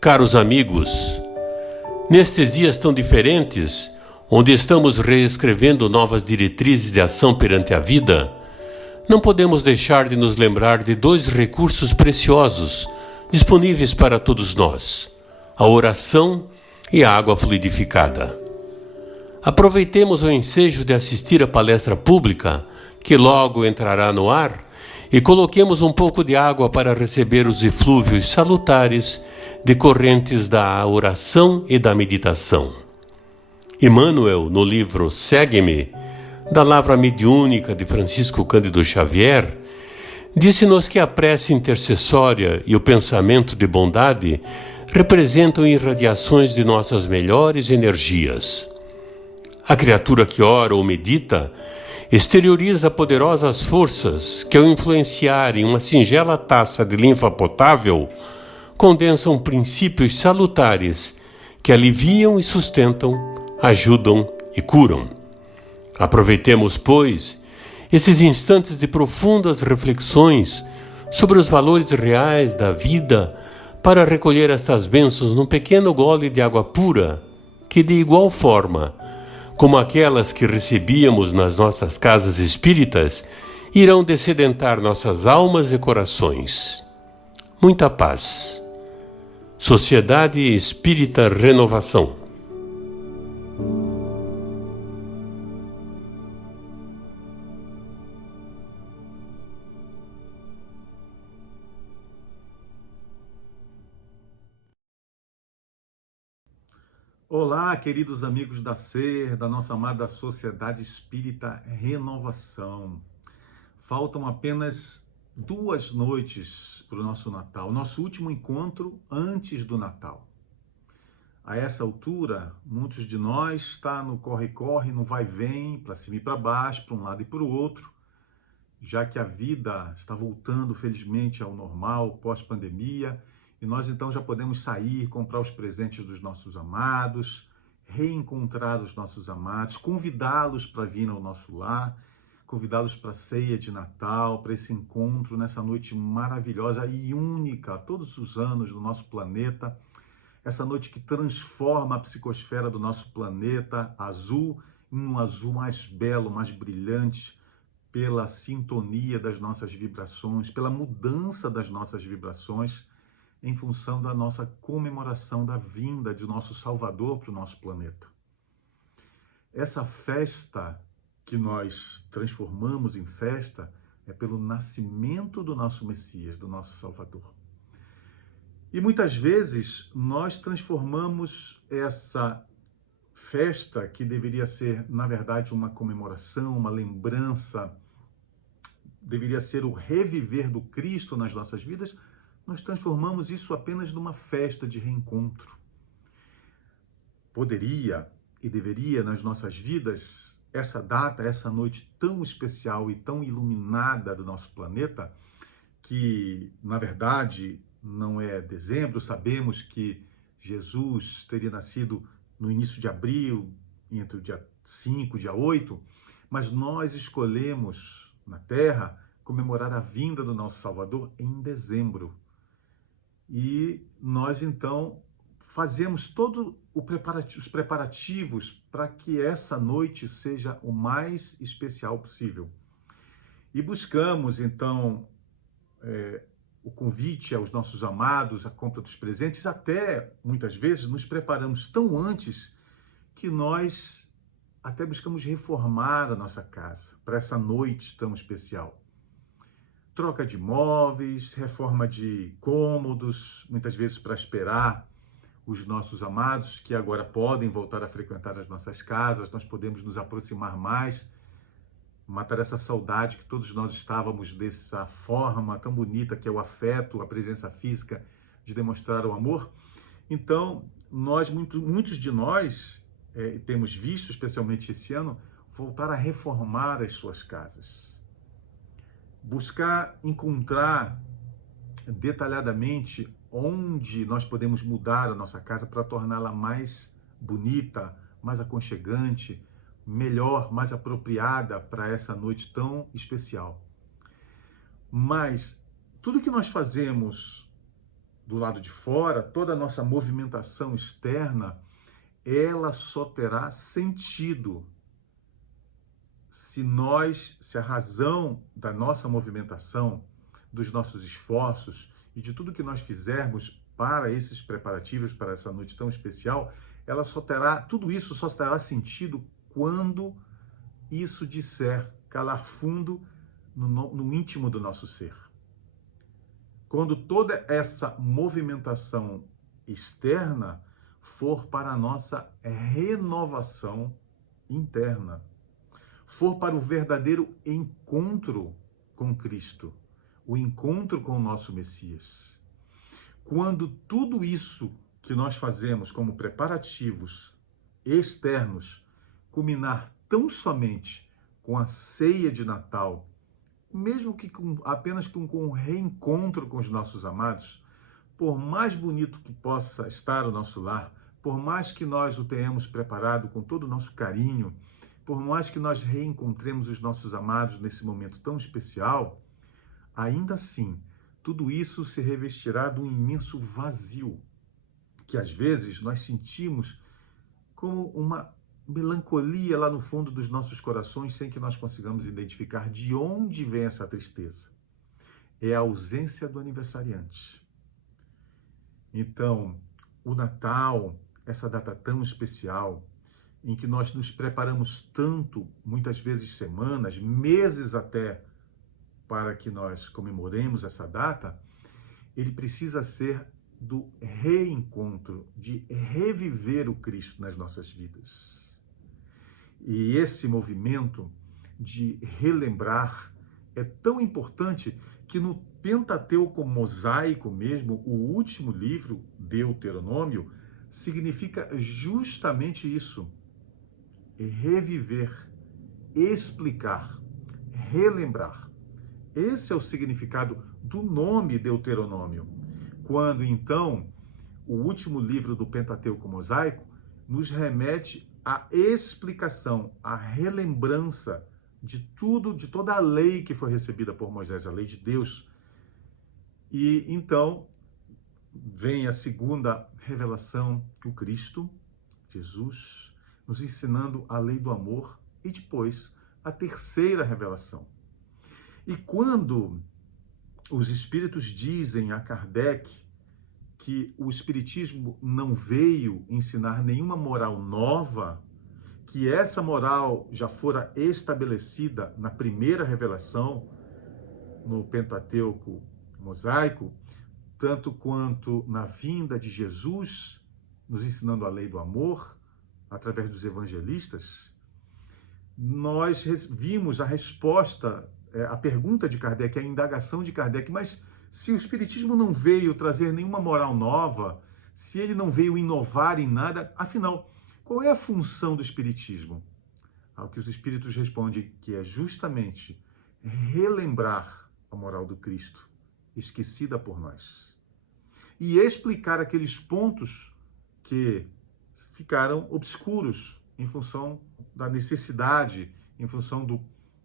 Caros amigos, nestes dias tão diferentes, onde estamos reescrevendo novas diretrizes de ação perante a vida, não podemos deixar de nos lembrar de dois recursos preciosos disponíveis para todos nós: a oração e a água fluidificada. Aproveitemos o ensejo de assistir à palestra pública, que logo entrará no ar, e coloquemos um pouco de água para receber os eflúvios salutares decorrentes da oração e da meditação. Emmanuel, no livro Segue-me, da Lavra Mediúnica de Francisco Cândido Xavier, disse-nos que a prece intercessória e o pensamento de bondade representam irradiações de nossas melhores energias. A criatura que ora ou medita exterioriza poderosas forças que, ao influenciar em uma singela taça de linfa potável, condensam princípios salutares que aliviam e sustentam, ajudam e curam. Aproveitemos, pois, esses instantes de profundas reflexões sobre os valores reais da vida para recolher estas bênçãos num pequeno gole de água pura que, de igual forma como aquelas que recebíamos nas nossas casas espíritas, irão dessedentar nossas almas e corações. Muita paz. Sociedade Espírita Renovação. Olá, queridos amigos da SER, da nossa amada Sociedade Espírita Renovação. Faltam apenas 2 noites para o nosso Natal, nosso último encontro antes do Natal. A essa altura, muitos de nós estão no corre-corre, no vai-vem, para cima e para baixo, para um lado e para o outro, já que a vida está voltando, felizmente, ao normal, pós-pandemia, e nós então já podemos sair, comprar os presentes dos nossos amados, reencontrar os nossos amados, convidá-los para vir ao nosso lar, convidá-los para a ceia de Natal, para esse encontro nessa noite maravilhosa e única, todos os anos do nosso planeta, essa noite que transforma a psicosfera do nosso planeta azul em um azul mais belo, mais brilhante, pela sintonia das nossas vibrações, pela mudança das nossas vibrações, em função da nossa comemoração da vinda de nosso Salvador para o nosso planeta. Essa festa que nós transformamos em festa é pelo nascimento do nosso Messias, do nosso Salvador. E muitas vezes nós transformamos essa festa, que deveria ser, na verdade, uma comemoração, uma lembrança, deveria ser o reviver do Cristo nas nossas vidas, nós transformamos isso apenas numa festa de reencontro. Poderia e deveria, nas nossas vidas, essa data, essa noite tão especial e tão iluminada do nosso planeta, que, na verdade, não é dezembro, sabemos que Jesus teria nascido no início de abril, entre o dia 5 e dia 8, mas nós escolhemos, na Terra, comemorar a vinda do nosso Salvador em dezembro. E nós, então, fazemos todos os preparativos para que essa noite seja o mais especial possível. E buscamos, então, o convite aos nossos amados, a compra dos presentes, até, muitas vezes, nos preparamos tão antes que nós até buscamos reformar a nossa casa para essa noite tão especial. Troca de móveis, reforma de cômodos, muitas vezes para esperar os nossos amados que agora podem voltar a frequentar as nossas casas, nós podemos nos aproximar mais, matar essa saudade que todos nós estávamos dessa forma tão bonita que é o afeto, a presença física de demonstrar o amor. Então, muitos de nós temos visto, especialmente esse ano, voltar a reformar as suas casas. Buscar encontrar detalhadamente onde nós podemos mudar a nossa casa para torná-la mais bonita, mais aconchegante, melhor, mais apropriada para essa noite tão especial. Mas tudo que nós fazemos do lado de fora, toda a nossa movimentação externa, ela só terá sentido se a razão da nossa movimentação, dos nossos esforços e de tudo que nós fizermos para esses preparativos, para essa noite tão especial, tudo isso só terá sentido quando isso disser calar fundo no íntimo do nosso ser. Quando toda essa movimentação externa for para a nossa renovação interna, for para o verdadeiro encontro com Cristo, o encontro com o nosso Messias. Quando tudo isso que nós fazemos como preparativos externos culminar tão somente com a ceia de Natal, mesmo que apenas com o reencontro com os nossos amados, por mais bonito que possa estar o nosso lar, por mais que nós o tenhamos preparado com todo o nosso carinho, por mais que nós reencontremos os nossos amados nesse momento tão especial, ainda assim, tudo isso se revestirá de um imenso vazio, que às vezes nós sentimos como uma melancolia lá no fundo dos nossos corações, sem que nós consigamos identificar de onde vem essa tristeza. É a ausência do aniversariante. Então, o Natal, essa data tão especial, em que nós nos preparamos tanto, muitas vezes semanas, meses até, para que nós comemoremos essa data, ele precisa ser do reencontro, de reviver o Cristo nas nossas vidas. E esse movimento de relembrar é tão importante que no Pentateuco mosaico mesmo, o último livro, Deuteronômio, significa justamente isso. Reviver, explicar, relembrar. Esse é o significado do nome Deuteronômio. Quando, então, o último livro do Pentateuco mosaico nos remete à explicação, à relembrança de tudo, de toda a lei que foi recebida por Moisés, a lei de Deus. E, então, vem a segunda revelação, o Cristo, Jesus, nos ensinando a lei do amor, e depois a terceira revelação. E quando os espíritos dizem a Kardec que o espiritismo não veio ensinar nenhuma moral nova, que essa moral já fora estabelecida na primeira revelação, no Pentateuco mosaico, tanto quanto na vinda de Jesus, nos ensinando a lei do amor, através dos evangelistas, nós vimos a resposta, a pergunta de Kardec, a indagação de Kardec, mas se o Espiritismo não veio trazer nenhuma moral nova, se ele não veio inovar em nada, afinal, qual é a função do Espiritismo? Ao que os Espíritos respondem que é justamente relembrar a moral do Cristo, esquecida por nós, e explicar aqueles pontos que ficaram obscuros em função da necessidade, em função do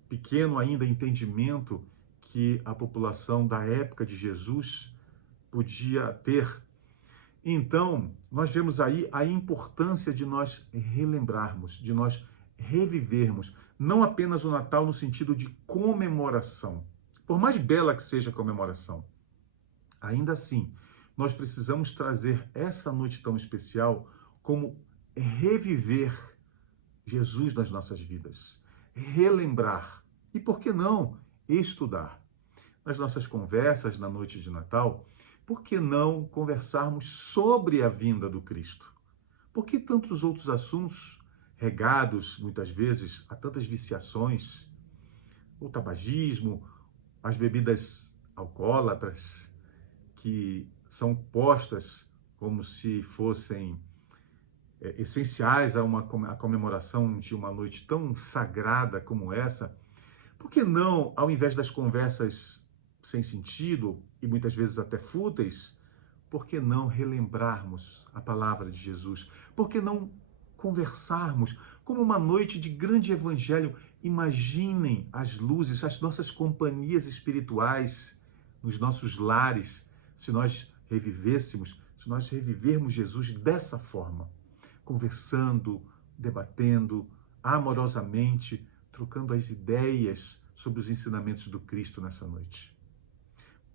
pequeno ainda entendimento que a população da época de Jesus podia ter. Então, nós vemos aí a importância de nós relembrarmos, de nós revivermos, não apenas o Natal no sentido de comemoração, por mais bela que seja a comemoração, ainda assim, nós precisamos trazer essa noite tão especial como reviver Jesus nas nossas vidas, relembrar e, por que não, estudar. Nas nossas conversas na noite de Natal, por que não conversarmos sobre a vinda do Cristo? Por que tantos outros assuntos, regados muitas vezes a tantas viciações, o tabagismo, as bebidas alcoólatras, que são postas como se fossem essenciais a comemoração de uma noite tão sagrada como essa, por que não, ao invés das conversas sem sentido e muitas vezes até fúteis, por que não relembrarmos a palavra de Jesus? Por que não conversarmos como uma noite de grande evangelho, Imaginem as luzes, as nossas companhias espirituais nos nossos lares, se nós revivermos Jesus dessa forma, conversando, debatendo, amorosamente, trocando as ideias sobre os ensinamentos do Cristo nessa noite.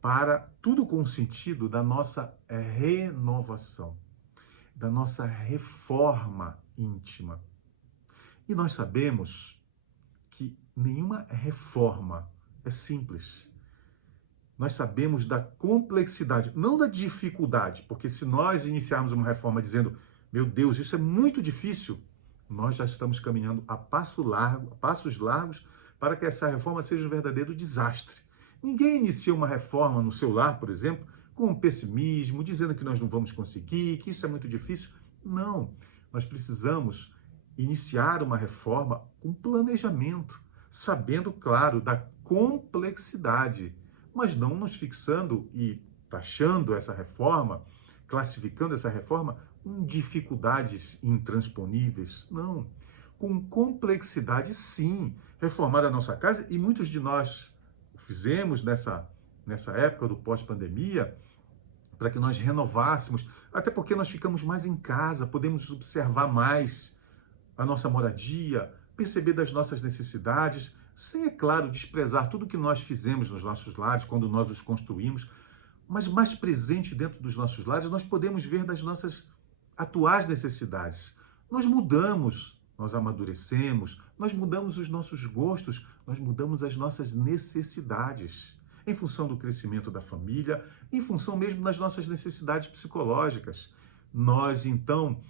Para tudo com o sentido da nossa renovação, da nossa reforma íntima. E nós sabemos que nenhuma reforma é simples. Nós sabemos da complexidade, não da dificuldade, porque se nós iniciarmos uma reforma dizendo, meu Deus, isso é muito difícil, nós já estamos caminhando a passos largos para que essa reforma seja um verdadeiro desastre. Ninguém inicia uma reforma no seu lar, por exemplo, com pessimismo, dizendo que nós não vamos conseguir, que isso é muito difícil. Não, nós precisamos iniciar uma reforma com planejamento, sabendo, claro, da complexidade, mas não nos fixando e taxando essa reforma, classificando essa reforma com dificuldades intransponíveis. Não, com complexidade, sim, reformar a nossa casa, e muitos de nós o fizemos nessa época do pós-pandemia, para que nós renovássemos, até porque nós ficamos mais em casa, podemos observar mais a nossa moradia, perceber das nossas necessidades, sem, é claro, desprezar tudo que nós fizemos nos nossos lares, quando nós os construímos, mas mais presente dentro dos nossos lares, nós podemos ver das nossas atuais necessidades. Nós mudamos, nós amadurecemos, nós mudamos os nossos gostos, nós mudamos as nossas necessidades, em função do crescimento da família, em função mesmo das nossas necessidades psicológicas. Nós, então,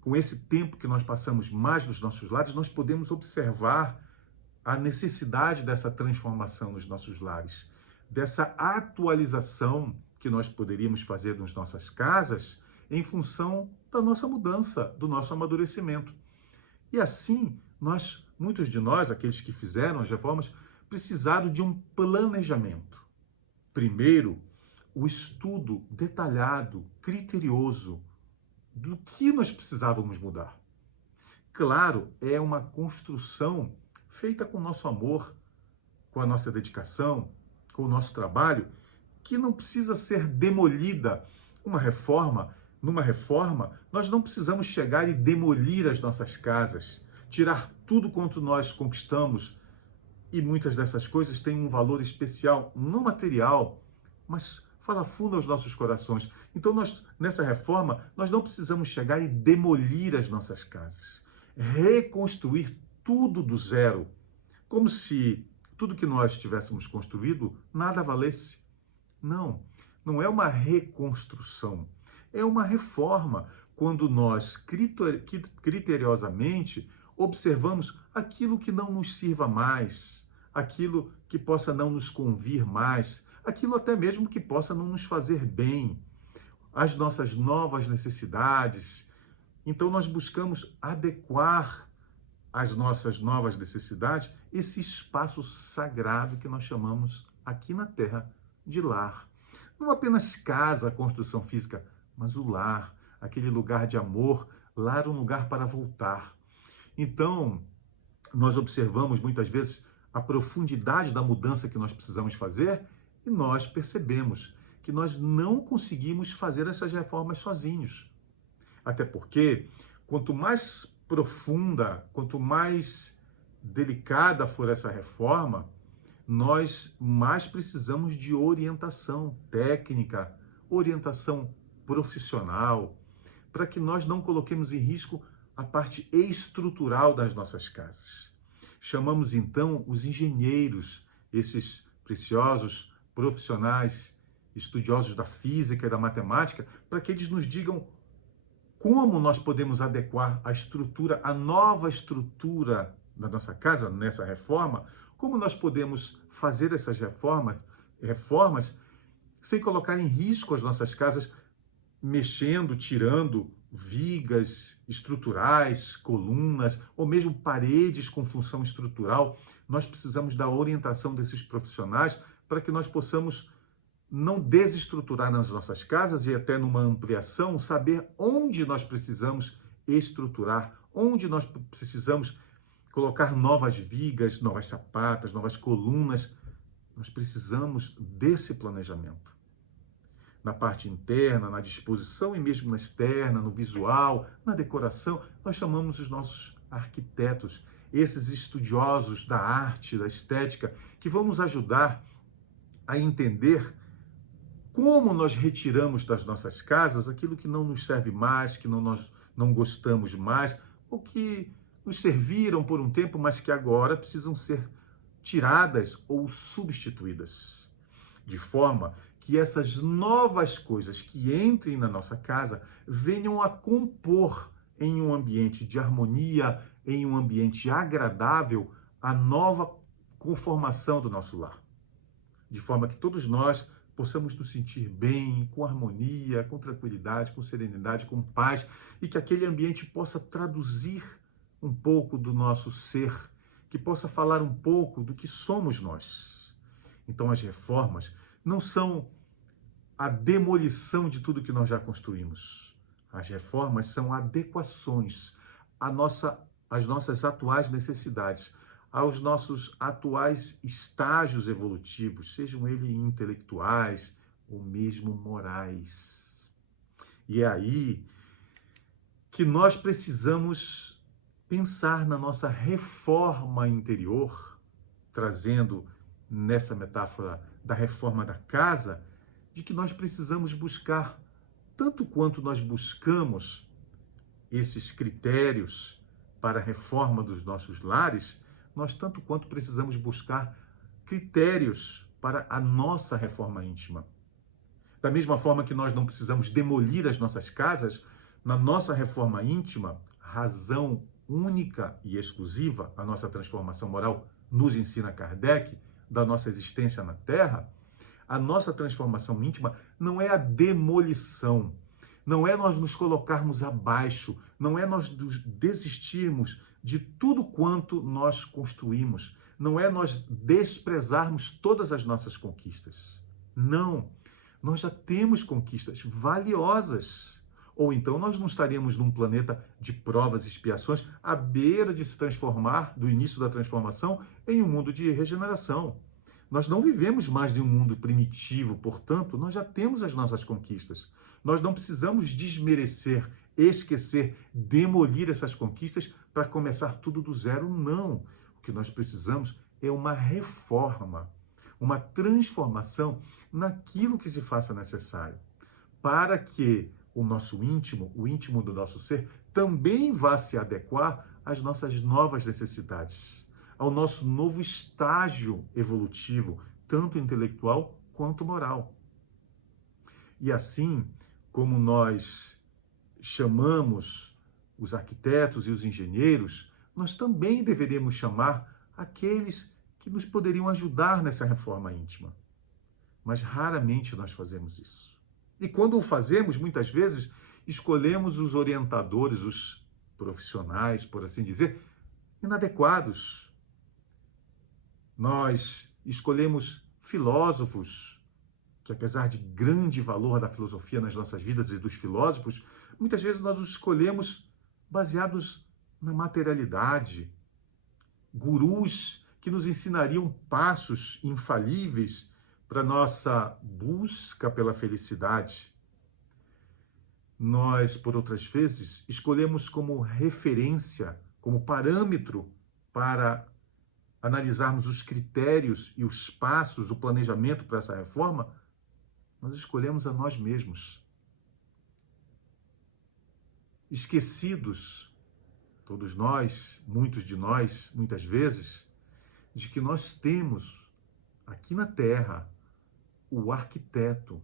com esse tempo que nós passamos mais nos nossos lares, nós podemos observar a necessidade dessa transformação nos nossos lares, dessa atualização que nós poderíamos fazer nas nossas casas em função da nossa mudança, do nosso amadurecimento. E assim, muitos de nós, aqueles que fizeram as reformas, precisaram de um planejamento. Primeiro, o estudo detalhado, criterioso, do que nós precisávamos mudar. Claro, é uma construção feita com o nosso amor, com a nossa dedicação, com o nosso trabalho, que não precisa ser demolida. Numa reforma, nós não precisamos chegar e demolir as nossas casas, tirar tudo quanto nós conquistamos, e muitas dessas coisas têm um valor especial, não material, mas fala fundo aos nossos corações. Então, nessa reforma, nós não precisamos chegar e demolir as nossas casas, reconstruir tudo do zero, como se tudo que nós tivéssemos construído nada valesse. Não, não é uma reconstrução, é uma reforma, quando nós criteriosamente observamos aquilo que não nos sirva mais, aquilo que possa não nos convir mais, aquilo até mesmo que possa não nos fazer bem, as nossas novas necessidades. Então nós buscamos adequar às nossas novas necessidades esse espaço sagrado que nós chamamos aqui na Terra de lar. Não apenas casa, construção física, mas o lar, aquele lugar de amor, lar, um lugar para voltar. Então, nós observamos muitas vezes a profundidade da mudança que nós precisamos fazer e nós percebemos que nós não conseguimos fazer essas reformas sozinhos. Até porque, quanto mais profunda, quanto mais delicada for essa reforma, nós mais precisamos de orientação técnica, orientação profissional, para que nós não coloquemos em risco a parte estrutural das nossas casas. Chamamos então os engenheiros, esses preciosos profissionais, estudiosos da física e da matemática, para que eles nos digam como nós podemos adequar a estrutura, a nova estrutura da nossa casa, nessa reforma, como nós podemos fazer essas reformas sem colocar em risco as nossas casas, mexendo, tirando vigas estruturais, colunas, ou mesmo paredes com função estrutural. Nós precisamos da orientação desses profissionais para que nós possamos não desestruturar nas nossas casas e até numa ampliação, saber onde nós precisamos estruturar, onde nós precisamos colocar novas vigas, novas sapatas, novas colunas. Nós precisamos desse planejamento. Na parte interna, na disposição e mesmo na externa, no visual, na decoração, nós chamamos os nossos arquitetos, esses estudiosos da arte, da estética, que vão nos ajudar a entender como nós retiramos das nossas casas aquilo que não nos serve mais, que nós não gostamos mais, ou que nos serviram por um tempo, mas que agora precisam ser tiradas ou substituídas. De forma que essas novas coisas que entrem na nossa casa venham a compor em um ambiente de harmonia, em um ambiente agradável, a nova conformação do nosso lar. De forma que todos nós possamos nos sentir bem, com harmonia, com tranquilidade, com serenidade, com paz, e que aquele ambiente possa traduzir um pouco do nosso ser, que possa falar um pouco do que somos nós. Então as reformas não são a demolição de tudo que nós já construímos. As reformas são adequações às nossas atuais necessidades, aos nossos atuais estágios evolutivos, sejam eles intelectuais ou mesmo morais. E é aí que nós precisamos pensar na nossa reforma interior, trazendo nessa metáfora da reforma da casa, de que nós precisamos buscar, tanto quanto nós buscamos esses critérios para a reforma dos nossos lares, nós tanto quanto precisamos buscar critérios para a nossa reforma íntima. Da mesma forma que nós não precisamos demolir as nossas casas, na nossa reforma íntima, razão única e exclusiva, a nossa transformação moral nos ensina Kardec, da nossa existência na Terra, a nossa transformação íntima não é a demolição, não é nós nos colocarmos abaixo, não é nós desistirmos de tudo quanto nós construímos, não é nós desprezarmos todas as nossas conquistas. Não, nós já temos conquistas valiosas. Ou então nós não estaríamos num planeta de provas e expiações à beira de se transformar, do início da transformação, em um mundo de regeneração. Nós não vivemos mais de um mundo primitivo, portanto, nós já temos as nossas conquistas. Nós não precisamos desmerecer, esquecer, demolir essas conquistas para começar tudo do zero, não. O que nós precisamos é uma reforma, uma transformação naquilo que se faça necessário, para que o nosso íntimo, o íntimo do nosso ser, também vá se adequar às nossas novas necessidades, ao nosso novo estágio evolutivo, tanto intelectual quanto moral. E assim, como nós chamamos os arquitetos e os engenheiros, nós também deveríamos chamar aqueles que nos poderiam ajudar nessa reforma íntima. Mas raramente nós fazemos isso. E quando o fazemos, muitas vezes, escolhemos os orientadores, os profissionais, por assim dizer, inadequados. Nós escolhemos filósofos, que apesar de grande valor da filosofia nas nossas vidas e dos filósofos, muitas vezes nós os escolhemos baseados na materialidade. Gurus que nos ensinariam passos infalíveis para nossa busca pela felicidade. Nós, por outras vezes, escolhemos como referência, como parâmetro para analisarmos os critérios e os passos, o planejamento para essa reforma, nós escolhemos a nós mesmos. Esquecidos, todos nós, muitos de nós, muitas vezes, de que nós temos aqui na Terra o arquiteto,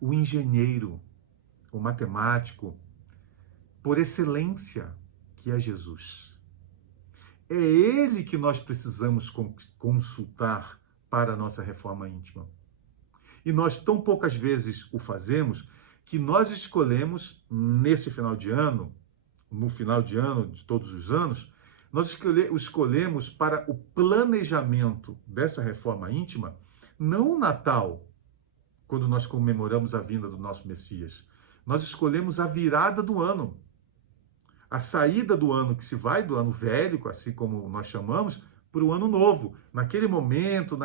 o engenheiro, o matemático, por excelência, que é Jesus. É ele que nós precisamos consultar para a nossa reforma íntima. E nós tão poucas vezes o fazemos que nós escolhemos, nesse final de ano, no final de ano de todos os anos, nós escolhemos para o planejamento dessa reforma íntima, não o Natal, quando nós comemoramos a vinda do nosso Messias. Nós escolhemos a virada do ano. a saída do ano que se vai, do ano velho, assim como nós chamamos, para o ano novo. Naquele momento,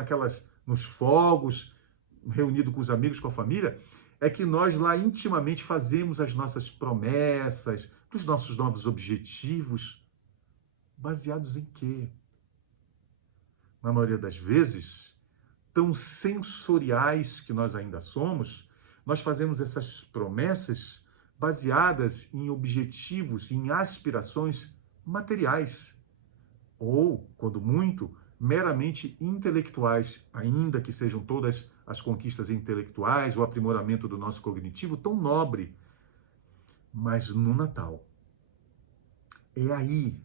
nos fogos, reunido com os amigos, com a família, é que nós lá intimamente fazemos as nossas promessas, dos nossos novos objetivos, baseados em quê? Na maioria das vezes, tão sensoriais que nós ainda somos, nós fazemos essas promessas baseadas em objetivos, em aspirações materiais, ou, quando muito, meramente intelectuais, ainda que sejam todas as conquistas intelectuais, o aprimoramento do nosso cognitivo tão nobre. Mas no Natal, é aí,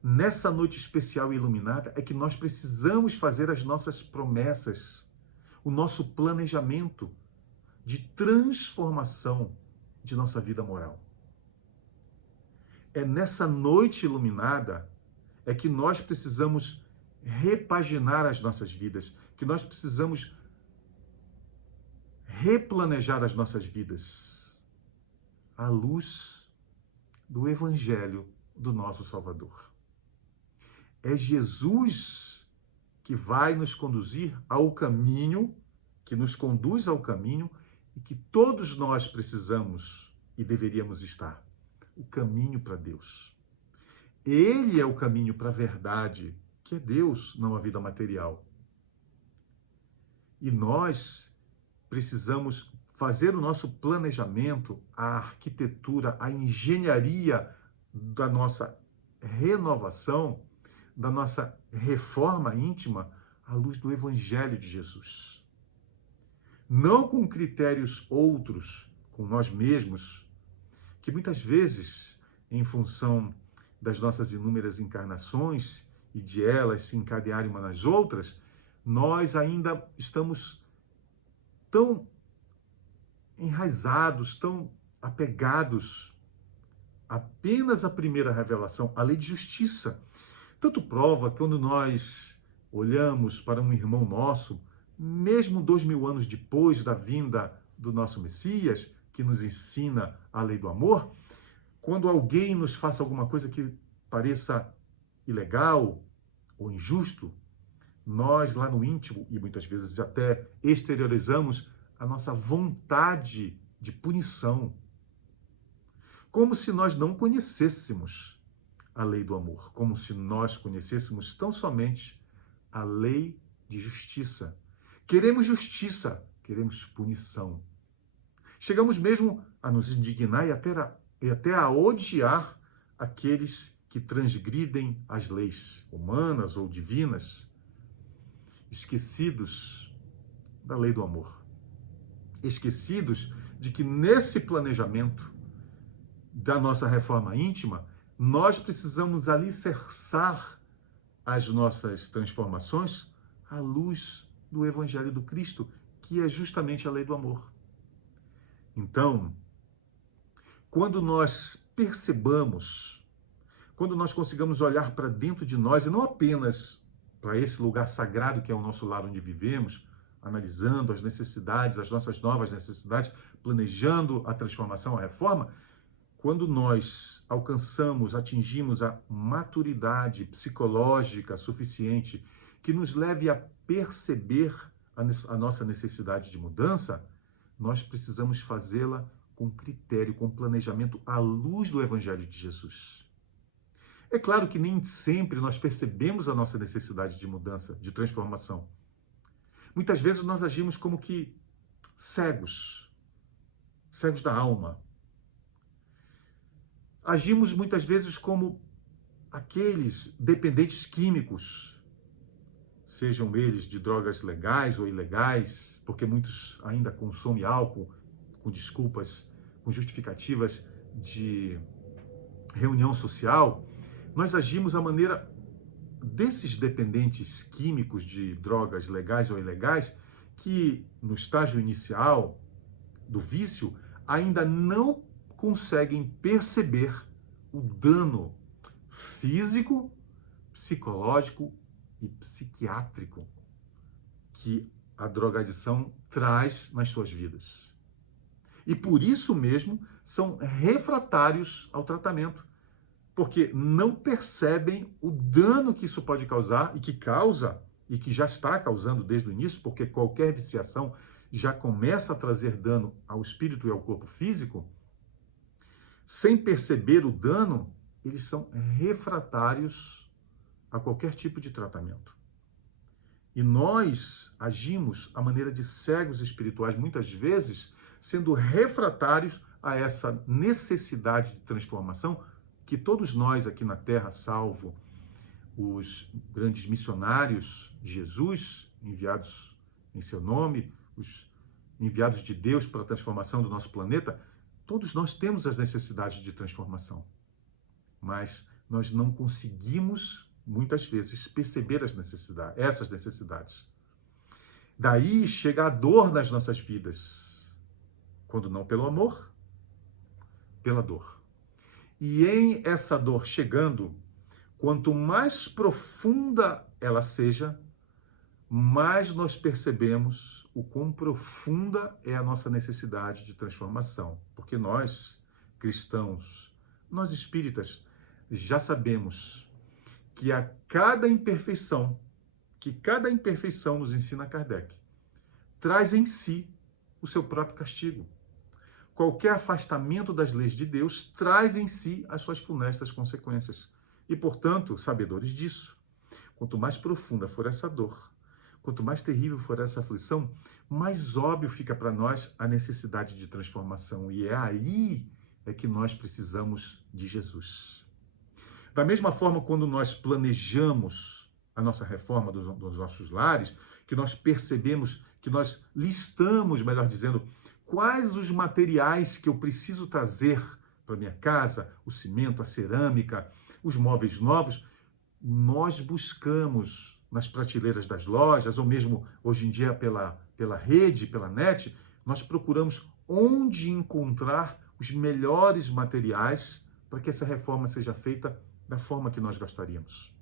nessa noite especial e iluminada, é que nós precisamos fazer as nossas promessas, o nosso planejamento de transformação de nossa vida moral. É nessa noite iluminada é que nós precisamos repaginar as nossas vidas, que nós precisamos replanejar as nossas vidas à luz do Evangelho do nosso Salvador. É Jesus que vai nos conduzir ao caminho, que nos conduz ao caminho e que todos nós precisamos e deveríamos estar. O caminho para Deus. Ele é o caminho para a verdade, que é Deus, não a vida material. E nós precisamos fazer o nosso planejamento, a arquitetura, a engenharia da nossa renovação, da nossa reforma íntima à luz do Evangelho de Jesus. Não com critérios outros, com nós mesmos, que muitas vezes, em função das nossas inúmeras encarnações e de elas se encadearem umas nas outras, nós ainda estamos tão enraizados, tão apegados apenas à primeira revelação, a lei de justiça. Tanto prova que quando nós olhamos para um irmão nosso, mesmo 2000 anos depois da vinda do nosso Messias, que nos ensina a lei do amor, quando alguém nos faça alguma coisa que pareça ilegal ou injusto, nós lá no íntimo, e muitas vezes até exteriorizamos a nossa vontade de punição, como se nós não conhecêssemos a lei do amor, como se nós conhecêssemos tão somente a lei de justiça. Queremos justiça, queremos punição. Chegamos mesmo a nos indignar e até a odiar aqueles que transgridem as leis humanas ou divinas, esquecidos da lei do amor. Esquecidos de que nesse planejamento da nossa reforma íntima, nós precisamos alicerçar as nossas transformações à luz do Evangelho do Cristo, que é justamente a lei do amor. Então, quando nós percebamos, quando nós consigamos olhar para dentro de nós, e não apenas para esse lugar sagrado que é o nosso lar onde vivemos, analisando as necessidades, as nossas novas necessidades, planejando a transformação, a reforma, quando nós atingimos a maturidade psicológica suficiente que nos leve a perceber a nossa necessidade de mudança, nós precisamos fazê-la com critério, com planejamento à luz do Evangelho de Jesus. É claro que nem sempre nós percebemos a nossa necessidade de mudança, de transformação. Muitas vezes nós agimos como que cegos da alma. Agimos muitas vezes como aqueles dependentes químicos, sejam eles de drogas legais ou ilegais, porque muitos ainda consomem álcool com desculpas, com justificativas de reunião social. Nós agimos à maneira desses dependentes químicos de drogas legais ou ilegais que, no estágio inicial do vício, ainda não conseguem perceber o dano físico, psicológico e psiquiátrico que a drogadição traz nas suas vidas. E por isso mesmo são refratários ao tratamento. porque não percebem o dano que isso pode causar e que causa, e que já está causando desde o início, porque qualquer viciação já começa a trazer dano ao espírito e ao corpo físico. Sem perceber o dano, eles são refratários a qualquer tipo de tratamento. E nós agimos à maneira de cegos espirituais, muitas vezes, sendo refratários a essa necessidade de transformação que todos nós aqui na Terra, salvo os grandes missionários de Jesus, enviados em seu nome, os enviados de Deus para a transformação do nosso planeta, todos nós temos as necessidades de transformação. Mas nós não conseguimos, muitas vezes, perceber essas necessidades. Daí chega a dor nas nossas vidas. Quando não pelo amor, pela dor. E em essa dor chegando, quanto mais profunda ela seja, mais nós percebemos o quão profunda é a nossa necessidade de transformação. Porque nós, cristãos, nós espíritas, já sabemos que a cada imperfeição, nos ensina Kardec, traz em si o seu próprio castigo. Qualquer afastamento das leis de Deus traz em si as suas funestas consequências. E, portanto, sabedores disso, quanto mais profunda for essa dor, quanto mais terrível for essa aflição, mais óbvio fica para nós a necessidade de transformação. E é aí que nós precisamos de Jesus. Da mesma forma, quando nós planejamos a nossa reforma dos nossos lares, que nós percebemos, que nós listamos, melhor dizendo, quais os materiais que eu preciso trazer para minha casa, o cimento, a cerâmica, os móveis novos, nós buscamos nas prateleiras das lojas, ou mesmo hoje em dia pela rede, pela net, nós procuramos onde encontrar os melhores materiais para que essa reforma seja feita da forma que nós gostaríamos.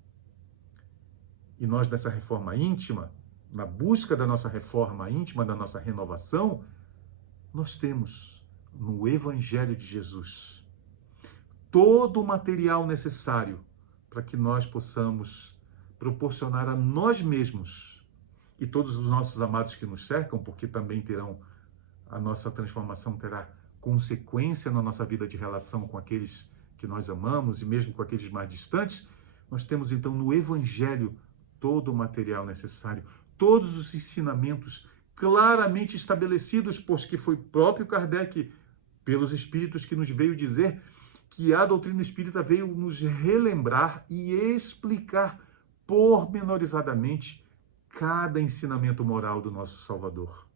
E nós, nessa reforma íntima, na busca da nossa reforma íntima, da nossa renovação, nós temos no Evangelho de Jesus todo o material necessário para que nós possamos proporcionar a nós mesmos e todos os nossos amados que nos cercam, porque também a nossa transformação terá consequência na nossa vida de relação com aqueles que nós amamos e mesmo com aqueles mais distantes. Nós temos então no Evangelho todo o material necessário, todos os ensinamentos claramente estabelecidos, pois que foi próprio Kardec, pelos espíritos, que nos veio dizer que a doutrina espírita veio nos relembrar e explicar pormenorizadamente cada ensinamento moral do nosso Salvador.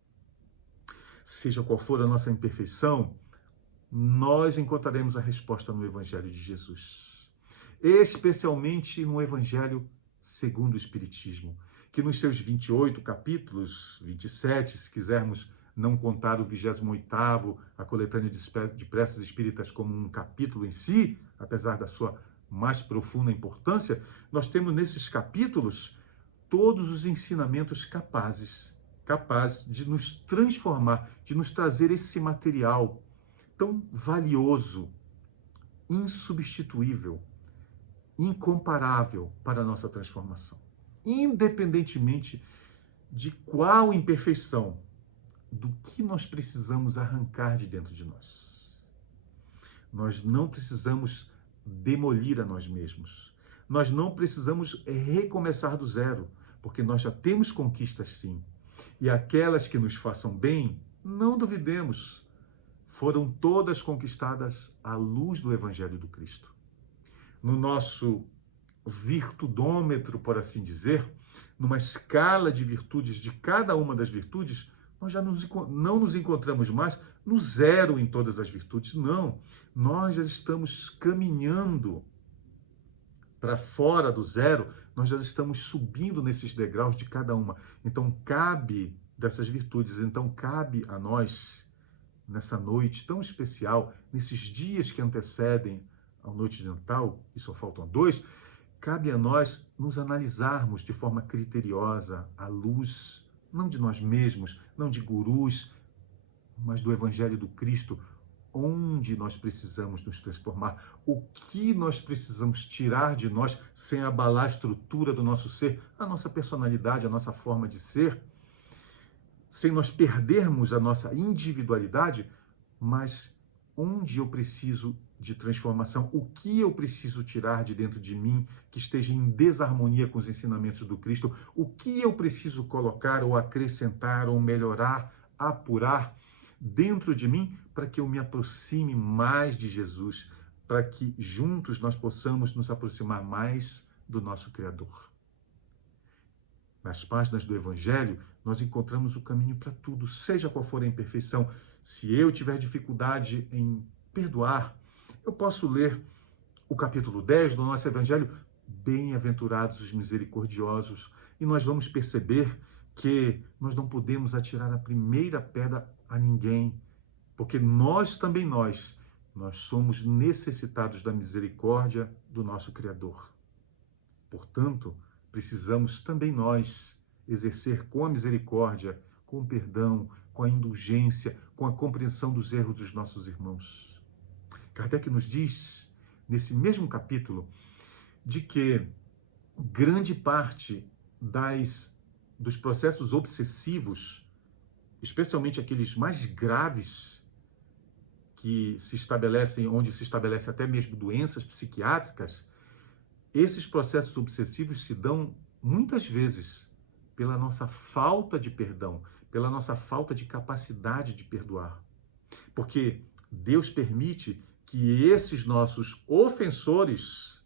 Seja qual for a nossa imperfeição, nós encontraremos a resposta no Evangelho de Jesus. Especialmente no Evangelho segundo o Espiritismo, que nos seus 28 capítulos, 27, se quisermos não contar o 28º, a coletânea de preces espíritas como um capítulo em si, apesar da sua mais profunda importância, nós temos nesses capítulos todos os ensinamentos capazes de nos transformar, de nos trazer esse material tão valioso, insubstituível, incomparável para a nossa transformação. Independentemente de qual imperfeição, do que nós precisamos arrancar de dentro de nós. Nós não precisamos demolir a nós mesmos. Nós não precisamos recomeçar do zero, porque nós já temos conquistas sim. E aquelas que nos façam bem, não duvidemos, foram todas conquistadas à luz do Evangelho do Cristo. No nosso virtudômetro, por assim dizer, numa escala de virtudes, de cada uma das virtudes, nós já não nos encontramos mais no zero em todas as virtudes, não. Nós já estamos caminhando para fora do zero, nós já estamos subindo nesses degraus de cada uma. Então, cabe dessas virtudes, então cabe a nós, nessa noite tão especial, nesses dias que antecedem a noite de Natal, e só faltam 2, cabe a nós nos analisarmos de forma criteriosa, à luz, não de nós mesmos, não de gurus, mas do Evangelho do Cristo, onde nós precisamos nos transformar, o que nós precisamos tirar de nós sem abalar a estrutura do nosso ser, a nossa personalidade, a nossa forma de ser, sem nós perdermos a nossa individualidade, mas onde eu preciso de transformação, o que eu preciso tirar de dentro de mim que esteja em desarmonia com os ensinamentos do Cristo, o que eu preciso colocar ou acrescentar ou melhorar, apurar dentro de mim para que eu me aproxime mais de Jesus, para que juntos nós possamos nos aproximar mais do nosso Criador. Nas páginas do Evangelho, nós encontramos o caminho para tudo, seja qual for a imperfeição. Se eu tiver dificuldade em perdoar, eu posso ler o capítulo 10 do nosso Evangelho, Bem-aventurados os misericordiosos, e nós vamos perceber que nós não podemos atirar a primeira pedra a ninguém, porque nós somos necessitados da misericórdia do nosso Criador. Portanto, precisamos também nós exercer com a misericórdia, com o perdão, com a indulgência, com a compreensão dos erros dos nossos irmãos. Kardec nos diz, nesse mesmo capítulo, de que grande parte dos processos obsessivos, especialmente aqueles mais graves, que se estabelecem, onde se estabelece até mesmo doenças psiquiátricas, esses processos obsessivos se dão muitas vezes pela nossa falta de perdão, pela nossa falta de capacidade de perdoar. Porque Deus permite que esses nossos ofensores,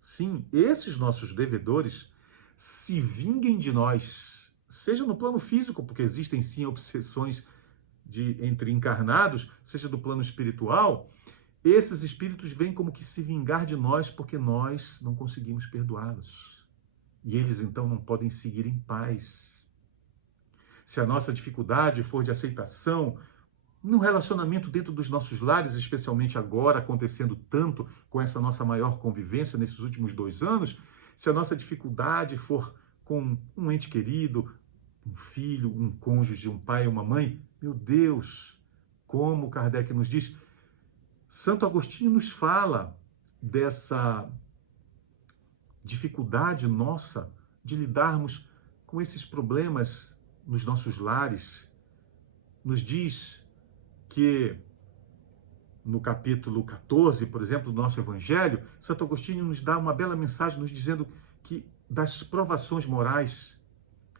sim, esses nossos devedores, se vinguem de nós, seja no plano físico, porque existem sim obsessões entre encarnados, seja do plano espiritual, esses espíritos vêm como que se vingar de nós porque nós não conseguimos perdoá-los. E eles então não podem seguir em paz. Se a nossa dificuldade for de aceitação, no relacionamento dentro dos nossos lares, especialmente agora acontecendo tanto com essa nossa maior convivência nesses últimos 2 anos, se a nossa dificuldade for com um ente querido, um filho, um cônjuge, um pai, uma mãe, meu Deus, como Kardec nos diz, Santo Agostinho nos fala dessa dificuldade nossa de lidarmos com esses problemas nos nossos lares. Nos diz que no capítulo 14, por exemplo, do nosso Evangelho, Santo Agostinho nos dá uma bela mensagem nos dizendo que das provações morais,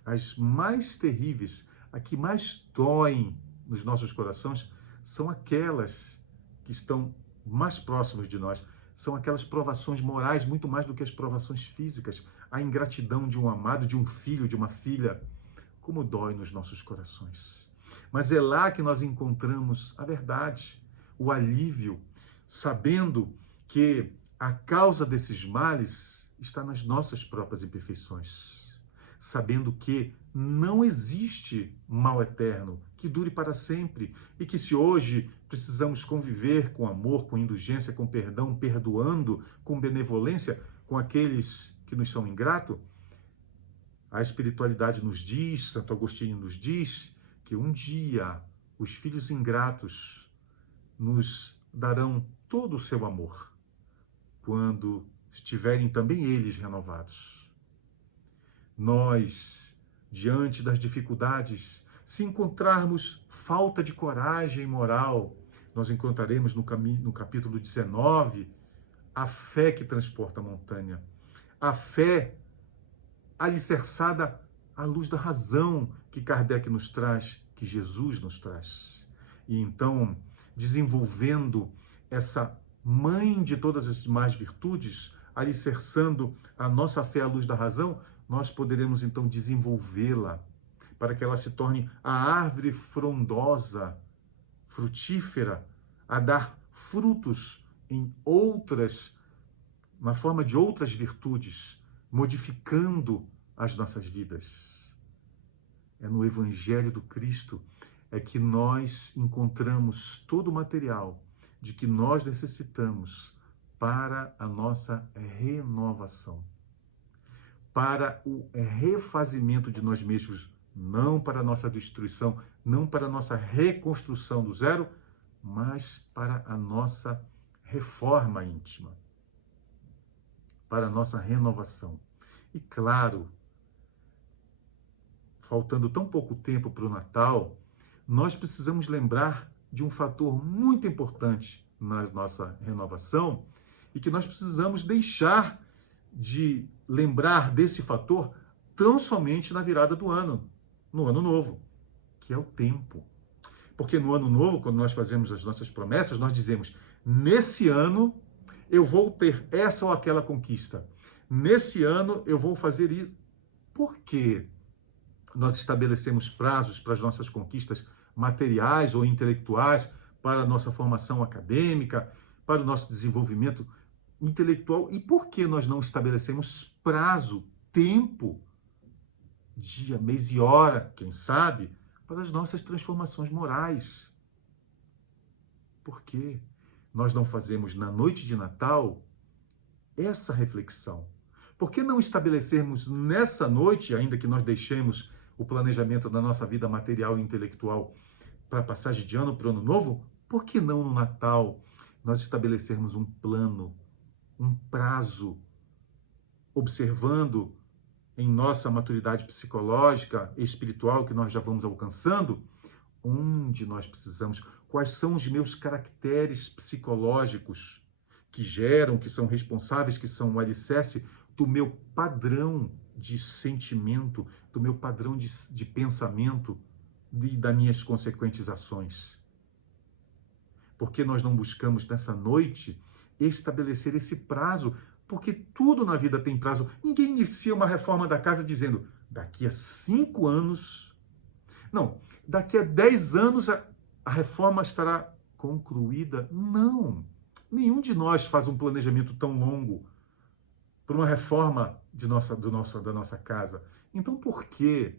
as mais terríveis, a que mais doem nos nossos corações, são aquelas que estão mais próximas de nós. São aquelas provações morais, muito mais do que as provações físicas. A ingratidão de um amado, de um filho, de uma filha, como dói nos nossos corações. Mas é lá que nós encontramos a verdade, o alívio, sabendo que a causa desses males está nas nossas próprias imperfeições. Sabendo que não existe mal eterno que dure para sempre e que se hoje precisamos conviver com amor, com indulgência, com perdão, perdoando, com benevolência com aqueles que nos são ingratos, a espiritualidade nos diz, Santo Agostinho nos diz, que um dia os filhos ingratos nos darão todo o seu amor, quando estiverem também eles renovados. Nós, diante das dificuldades, se encontrarmos falta de coragem moral, nós encontraremos no capítulo 19 a fé que transporta a montanha, a fé alicerçada à luz da razão que Kardec nos traz, que Jesus nos traz. E então, desenvolvendo essa mãe de todas as demais virtudes, alicerçando a nossa fé à luz da razão, nós poderemos então desenvolvê-la para que ela se torne a árvore frondosa, frutífera, a dar frutos na forma de outras virtudes, modificando as nossas vidas. É no Evangelho do Cristo que nós encontramos todo o material de que nós necessitamos para a nossa renovação, para o refazimento de nós mesmos, não para a nossa destruição, não para a nossa reconstrução do zero, mas para a nossa reforma íntima, para a nossa renovação. E claro, faltando tão pouco tempo para o Natal, nós precisamos lembrar de um fator muito importante na nossa renovação e que nós precisamos deixar de lembrar desse fator tão somente na virada do ano, no ano novo, que é o tempo. Porque no ano novo, quando nós fazemos as nossas promessas, nós dizemos: nesse ano eu vou ter essa ou aquela conquista. Nesse ano eu vou fazer isso. Por quê? Nós estabelecemos prazos para as nossas conquistas materiais ou intelectuais, para a nossa formação acadêmica, para o nosso desenvolvimento intelectual. E por que nós não estabelecemos prazo, tempo, dia, mês e hora, quem sabe, para as nossas transformações morais? Por que nós não fazemos na noite de Natal essa reflexão? Por que não estabelecermos nessa noite, ainda que nós deixemos o planejamento da nossa vida material e intelectual para a passagem de ano para o ano novo? Por que não no Natal nós estabelecermos um plano, um prazo, observando em nossa maturidade psicológica e espiritual que nós já vamos alcançando, onde nós precisamos, quais são os meus caracteres psicológicos que geram, que são responsáveis, que são o alicerce do meu padrão de sentimento, do meu padrão de pensamento e das minhas consequentes ações. Por que nós não buscamos nessa noite estabelecer esse prazo? Porque tudo na vida tem prazo. Ninguém inicia uma reforma da casa dizendo: daqui a 5 anos... Não, daqui a 10 anos a reforma estará concluída. Não, nenhum de nós faz um planejamento tão longo para uma reforma da nossa casa. Então, por que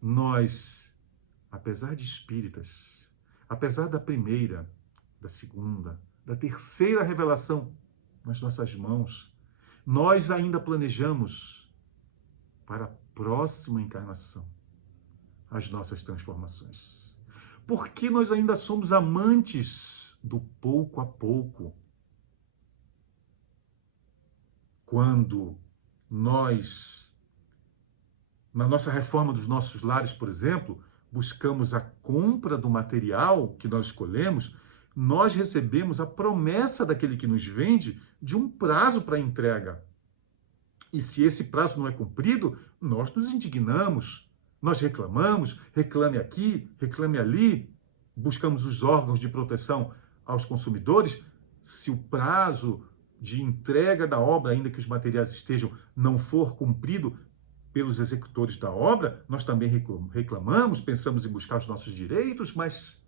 nós, apesar de espíritas, apesar da primeira, da segunda, da terceira revelação nas nossas mãos, nós ainda planejamos para a próxima encarnação as nossas transformações? Por que nós ainda somos amantes do pouco a pouco? Quando nós, na nossa reforma dos nossos lares, por exemplo, buscamos a compra do material que nós escolhemos, nós recebemos a promessa daquele que nos vende de um prazo para entrega. E se esse prazo não é cumprido, nós nos indignamos, nós reclamamos, reclame aqui, reclame ali, buscamos os órgãos de proteção aos consumidores. Se o prazo de entrega da obra, ainda que os materiais estejam, não for cumprido pelos executores da obra, nós também reclamamos, pensamos em buscar os nossos direitos, mas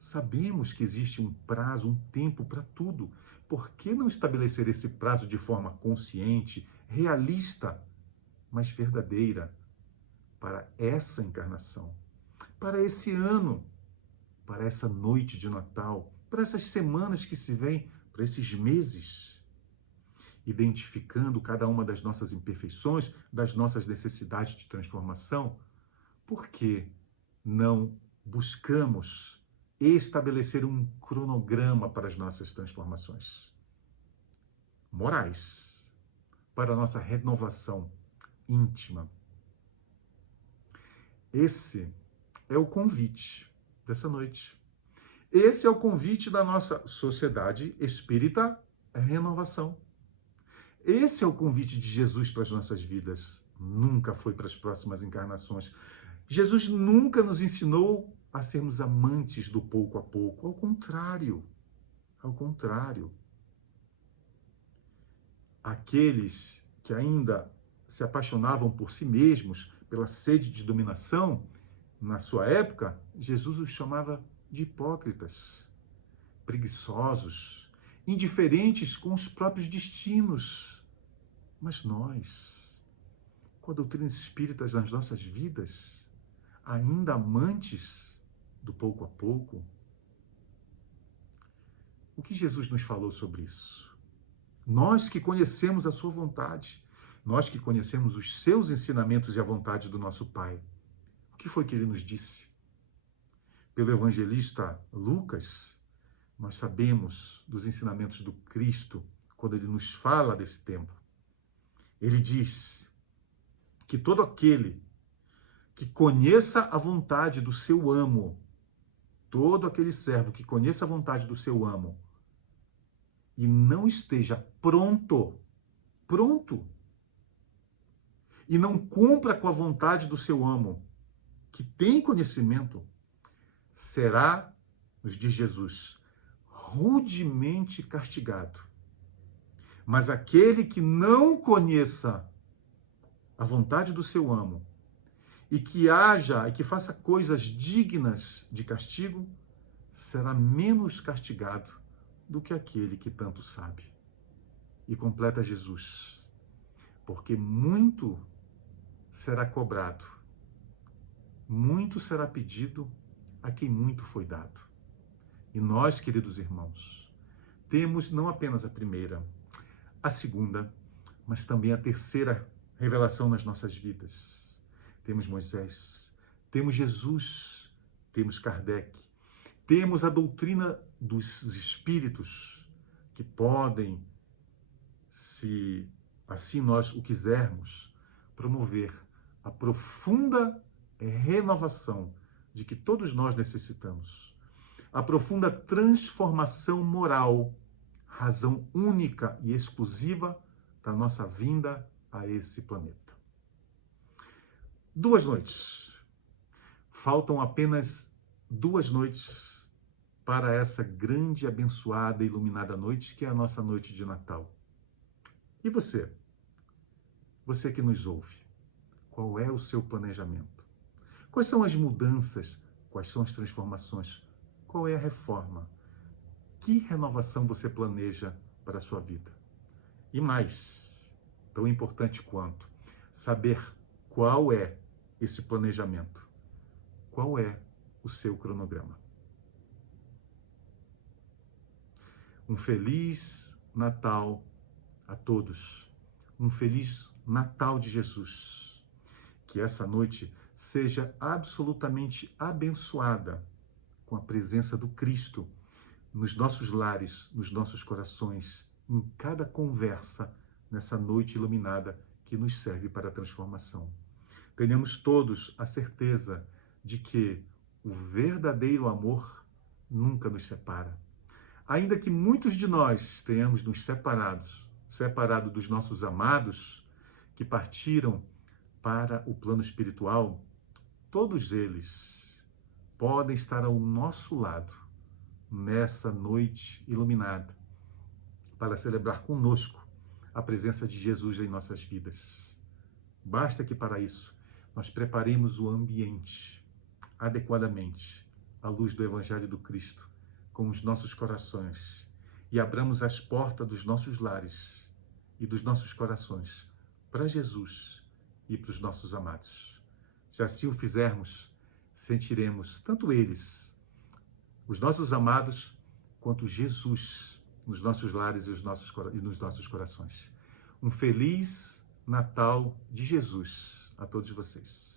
sabemos que existe um prazo, um tempo para tudo. Por que não estabelecer esse prazo de forma consciente, realista, mas verdadeira, para essa encarnação, para esse ano, para essa noite de Natal, para essas semanas que se vêm, para esses meses, identificando cada uma das nossas imperfeições, das nossas necessidades de transformação? Por que não buscamos estabelecer um cronograma para as nossas transformações morais, para a nossa renovação íntima? Esse é o convite dessa noite. Esse é o convite da nossa Sociedade Espírita Renovação. Esse é o convite de Jesus para as nossas vidas. Nunca foi para as próximas encarnações. Jesus nunca nos ensinou a sermos amantes do pouco a pouco. Ao contrário. Ao contrário. Aqueles que ainda se apaixonavam por si mesmos, pela sede de dominação, na sua época, Jesus os chamava de hipócritas, preguiçosos, indiferentes com os próprios destinos. Mas nós, com a doutrina espírita nas nossas vidas, ainda amantes do pouco a pouco, o que Jesus nos falou sobre isso? Nós que conhecemos a sua vontade, nós que conhecemos os seus ensinamentos e a vontade do nosso Pai, o que foi que ele nos disse? pelo evangelista Lucas, nós sabemos dos ensinamentos do Cristo, quando ele nos fala desse tempo. Ele diz que todo aquele que conheça a vontade do seu amo, todo aquele servo que conheça a vontade do seu amo e não esteja pronto, e não cumpra com a vontade do seu amo, que tem conhecimento, será, nos diz Jesus, rudemente castigado. Mas aquele que não conheça a vontade do seu amo e que haja e que faça coisas dignas de castigo, será menos castigado do que aquele que tanto sabe. E completa Jesus, porque muito será cobrado, muito será pedido a quem muito foi dado. E nós, queridos irmãos, temos não apenas a primeira, a segunda, mas também a terceira revelação nas nossas vidas. Temos Moisés, temos Jesus, temos Kardec, temos a doutrina dos espíritos, que podem, se assim nós o quisermos, promover a profunda renovação de que todos nós necessitamos. A profunda transformação moral, razão única e exclusiva da nossa vinda a esse planeta. 2 noites. Faltam apenas 2 noites para essa grande, abençoada e iluminada noite, que é a nossa noite de Natal. E você? Você que nos ouve, qual é o seu planejamento? Quais são as mudanças? Quais são as transformações? Qual é a reforma? Que renovação você planeja para a sua vida? E mais, tão importante quanto, saber qual é esse planejamento. Qual é o seu cronograma? Um feliz Natal a todos. Um feliz Natal de Jesus. Que essa noite seja absolutamente abençoada com a presença do Cristo nos nossos lares, nos nossos corações, em cada conversa nessa noite iluminada que nos serve para a transformação. Tenhamos todos a certeza de que o verdadeiro amor nunca nos separa. Ainda que muitos de nós tenhamos nos separado dos nossos amados, que partiram para o plano espiritual, todos eles podem estar ao nosso lado nessa noite iluminada, para celebrar conosco a presença de Jesus em nossas vidas. Basta que para isso nós preparemos o ambiente adequadamente à luz do Evangelho do Cristo, com os nossos corações, e abramos as portas dos nossos lares e dos nossos corações para Jesus e para os nossos amados. Se assim o fizermos, sentiremos tanto eles, os nossos amados, quanto Jesus nos nossos lares e nos nossos corações. Um feliz Natal de Jesus a todos vocês.